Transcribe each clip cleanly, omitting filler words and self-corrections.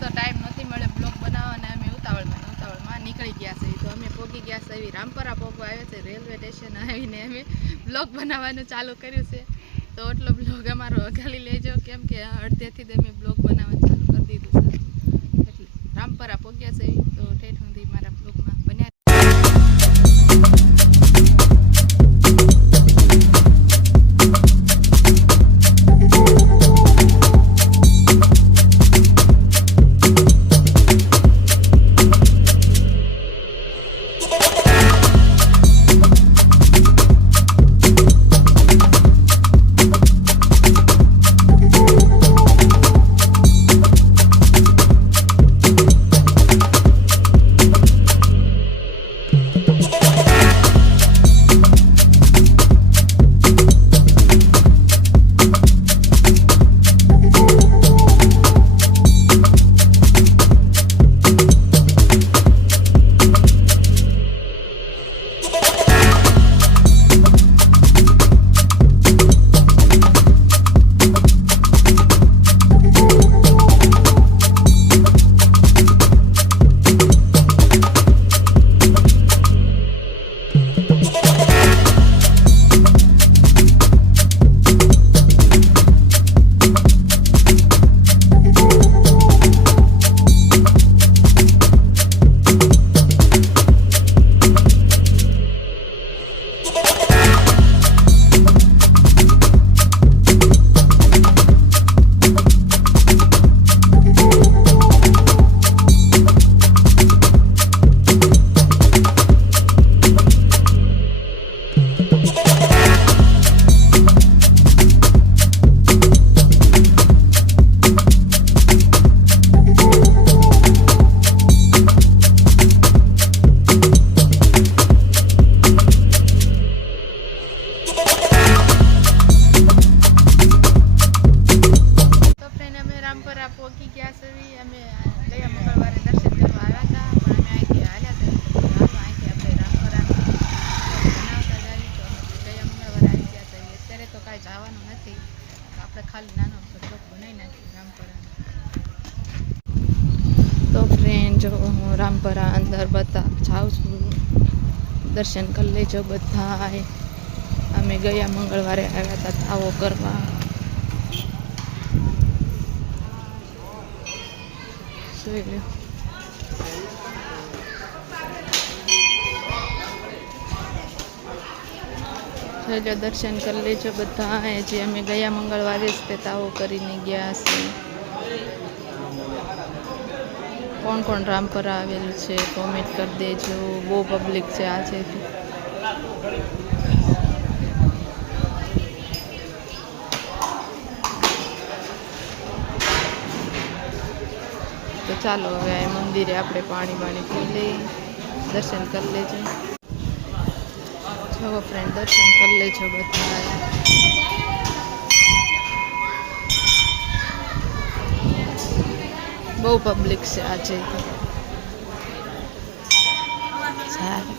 તો ટાઈમ નથી મળે બ્લોગ બનાવવા અને અમે ઉતાવળમાં નીકળી ગયા છે. તો અમે પહોંચી ગયા છે એવી રામપરા પહોંચવા આવ્યા છે. રેલવે સ્ટેશન આવીને અમે બ્લોગ બનાવવાનું ચાલુ કર્યું છે. તો એટલો બ્લોગ અમારો અગાલી લેજો, કેમ કે અડધેથી જ અમે બ્લોગ બનાવવાનું ચાલુ કરી દીધું છે. એટલે રામપરા પહોંચ્યા છે તો ઠેઠ સુધી મારા બ્લોગમાં બન્યા. પહોંચી ગયા છે. અમે ગયા મંગળવારે દર્શન કરવા આવ્યા હતા, પણ અમે અહીંથી હાલ્યા હતા. રામપરા બનાવતા જઈએ તો ગયા મંગળવારે આવી ગયા છે. અત્યારે તો કાંઈ જવાનું નથી, આપણે ખાલી નાનો બ્લોગ બનાવી નાખીએ રામપરા. તો ફ્રેન્ડ, જો હું રામપરા અંદર બધા જાઉં છું, દર્શન કરી લેજો બધા. અમે ગયા મંગળવારે આવ્યા હતા તાવો કરવા. દર્શન કરી લેજો બધા. જે અમે ગયા મંગળવારે જ તે તાવો કરીને ગયા છે. કોણ કોણ રામપરા આવેલું છે કોમેન્ટ કરી દેજો. બહુ પબ્લિક છે આજે. તો ચાલો હવે આ મંદિરે આપણે પાણી પી લઈએ, દર્શન કરી લેજો. જો ફ્રેન્ડ, દર્શન કરી લેજો બધા. બહુ પબ્લિક છે આજે. સારું.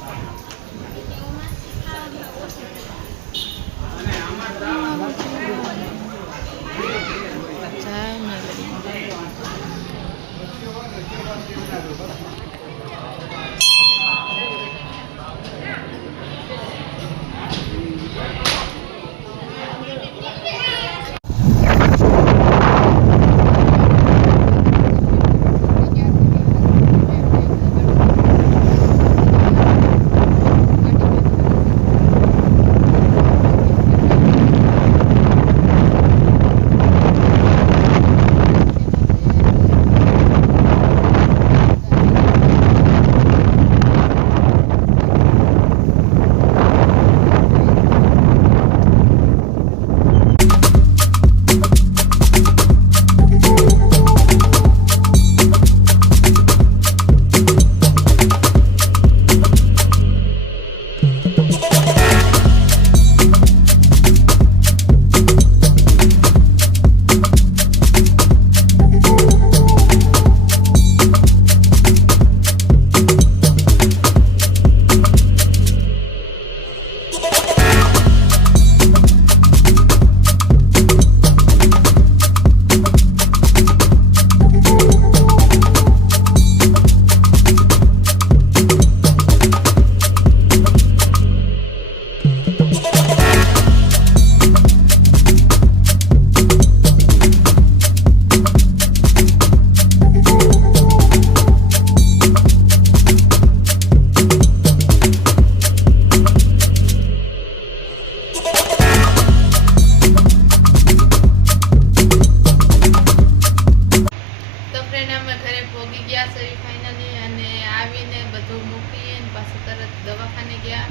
ગયા છે ફાઇનલી, અને આવીને બધું મૂકીને પાછું તરત દવાખાને ગયા,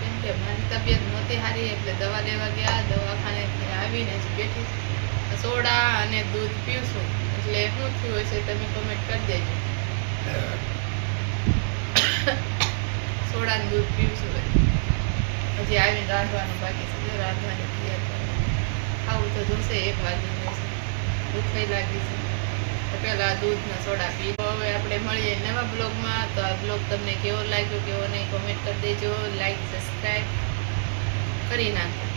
કેમ કે મારી તબિયત નહોતી સારી એટલે દવા લેવા ગયા. દવાખાનેથી આવીને જ બેઠી સોડા અને દૂધ પીવશું. એટલે શું થયું હશે તમે કોમેન્ટ કરી દેજો. સોડા ને દૂધ પીવશું. હજી આવીને રાંધવાનું બાકી છે. જો રાંધવાની તૈયાર કરવાની. ખાવું તો જોશે, 1 વાગી જશે, ભૂખ લાગી છે. તો પહેલા દૂધ ને સોડા પી. હવે આપણે મળીએ નવા બ્લોગમાં. તો આ બ્લોગ તમને કેવો લાગ્યો કેવો નહીં કોમેન્ટ કરી દેજો. લાઈક સબસ્ક્રાઈબ કરી નાખો.